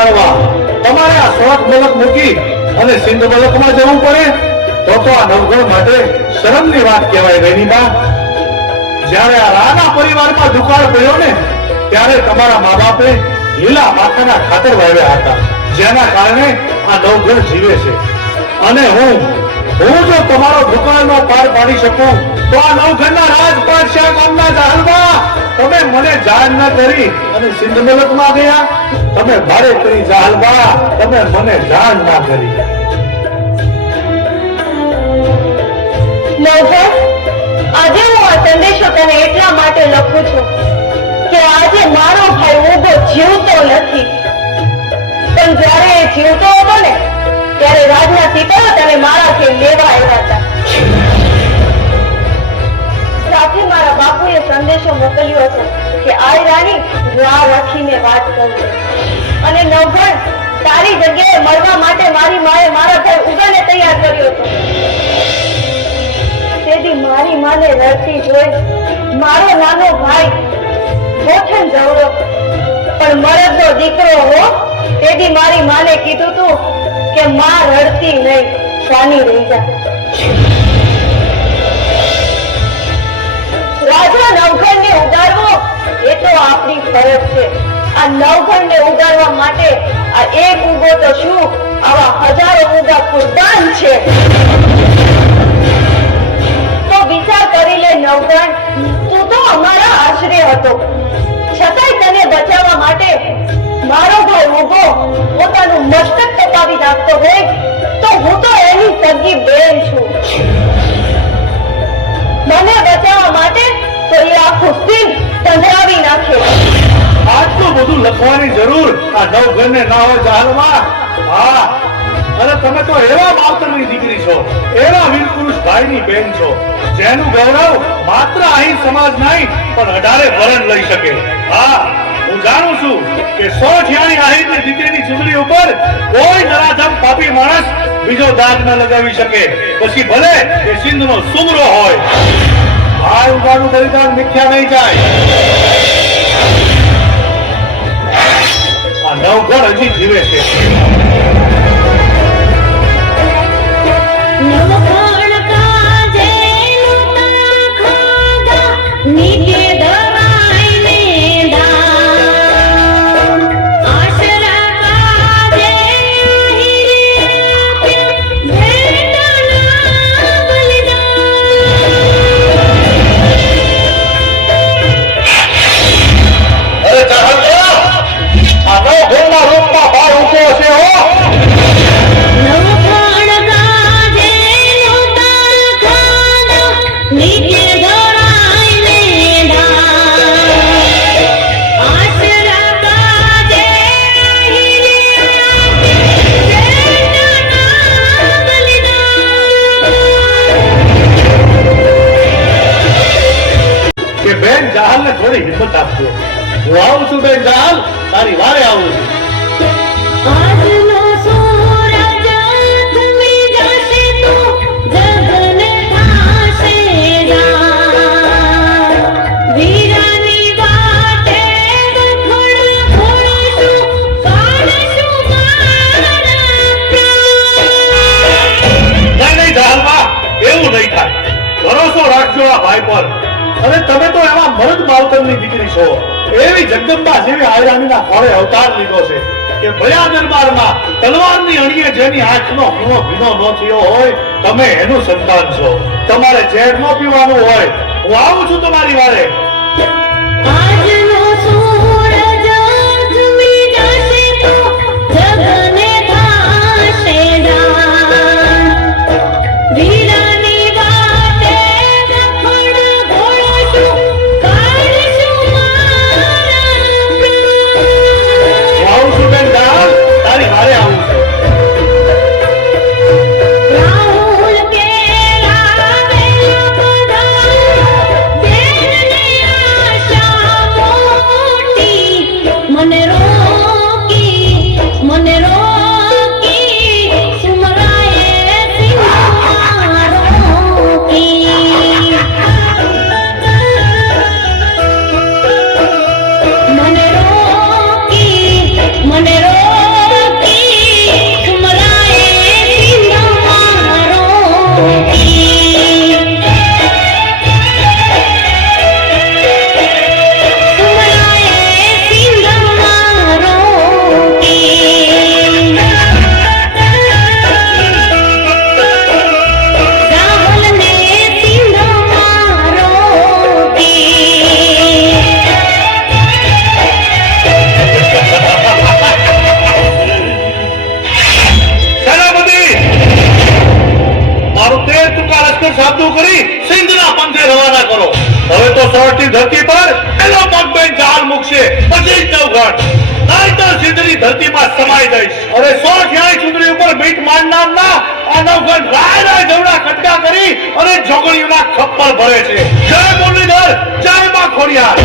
જાણવા તમારે આ સોરઠ મલક મૂકી અને સિંધ મલકમાં જવું પડે તો આ નવઘણ માટે શરમની વાત કહેવાય બેનીબા. જ્યારે આ રાણા પરિવારમાં દુકાળ પડ્યો ને ત્યારે તમારા મા બાપે લીલા માથાના ખાતર વાવ્યા હતા, જેના કારણે આ નવઘણ જીવે છે. અને હું જો તમારો દુકાળનો પાર પાડી શકું તો આ નવઘણના રાજપાટશા ગામના જાળમાં તમે મને જાણ ન કરી અને સિંધ મલકમાં ગયા. તમે ભારે કરી જાળમાં, તમે મને જાણ ના કરી. નવઘણ, આજે હું આ સંદેશો તને એટલા માટે લખું છું કે આજે મારો ભાઈ ઉભો જીવતો નથી, પણ જ્યારે એ જીવતો હતો ને ત્યારે રાજના સિપાહીઓ તને મારાથી લેવા આવ્યા હતા. સાથે મારા બાપુએ સંદેશો મોકલ્યો હતો કે આય રાણી રાહ રાખીને વાત કરજો. અને નવઘણ, તારી જગ્યાએ મળવા માટે મારી માએ મારા ઘર ઉગાને તૈયાર કર્યો હતો. તેથી મારી માને રડતી જોઈ મારો નાનો ભાઈ ગોઠણ જવડો પણ મરદનો દીકરો હો, તેથી મારી માને કીધું તું કે માં રડતી નહીં, શાની રહી જા. રાજા નવઘણને ઉગારવો એ તો આપણી ફરજ છે. આ નવઘણને ઉગારવા માટે આ એક ઉગો તો શું, આવા હજારો ઉગા કુરબાન છે. વિચાર કરી લે નવઘણ, તું તો અમારા આશરે હતો, છતાંય તને બચાવવા માટે મારો ભાઈ ઉભો પોતાનું મસ્તક કપાવી નાખતો હોય તો હું તો એની સગી બેન છું. મને બચાવવા માટે તો એ આખું સિંહ સંભળાવી નાખે. આટલું બધું લખવાની જરૂર આ નવઘણને ના હોય જાળમાં? હા, અને તમે તો એવા માવતરની દીકરી છો, એવા વીરપુરુષ ભાઈની બેન છો, જેનું ગૌરવ માત્ર અહીં સમાજ નહીં પણ 18 વરણ લઈ શકે. હા, હું જાણું છું કે 100 આહીરની દીકરીની ચૂંટણી ઉપર કોઈ નરાધમ પાપી માણસ બીજો દાગ ન લગાવી શકે, પછી ભલે એ સિંધનો સુમરો હોય. ભાઈ ઉગાનું બલિદાન મિથ્યા નહીં જાય. આ નવઘણ હજી જીવે છે. થોડી હિંમત આપજો. હું આવું છું બેન જાલ, તારી વારે આવું છું. એવું નહીં થાય, ભરોસો રાખજો આ ભાઈ પર. અને તમે તો એવા મરદ માવતરની દીકરી છો, એવી જગદંબા જેવી આયરાણીના ખોળે અવતાર લીધો છે કે ભયા દરબારમાં તલવારની અણીએ જેની આંખનો ખૂણો ભીનો ન થયો હોય, તમે એનું સંતાન છો. તમારે ઝેર ન પીવાનું હોય. હું આવું છું તમારી વારે. ધરતી પર એનો મગબેન જાળ મૂકશે પછી જ નવગણ, નહીં તો સિંધની ધરતીમાં સમાઈ જઈશ. અરે 100 ક્યાંય ચૂંટણી ઉપર મીઠ માંડનાર ના આ નવગણ રાય રાય જવડા કટકા કરી અને જોગણીઓના ખપ્પર ભરે છે. જય મુરલીધર, જય માં ખોડિયાર.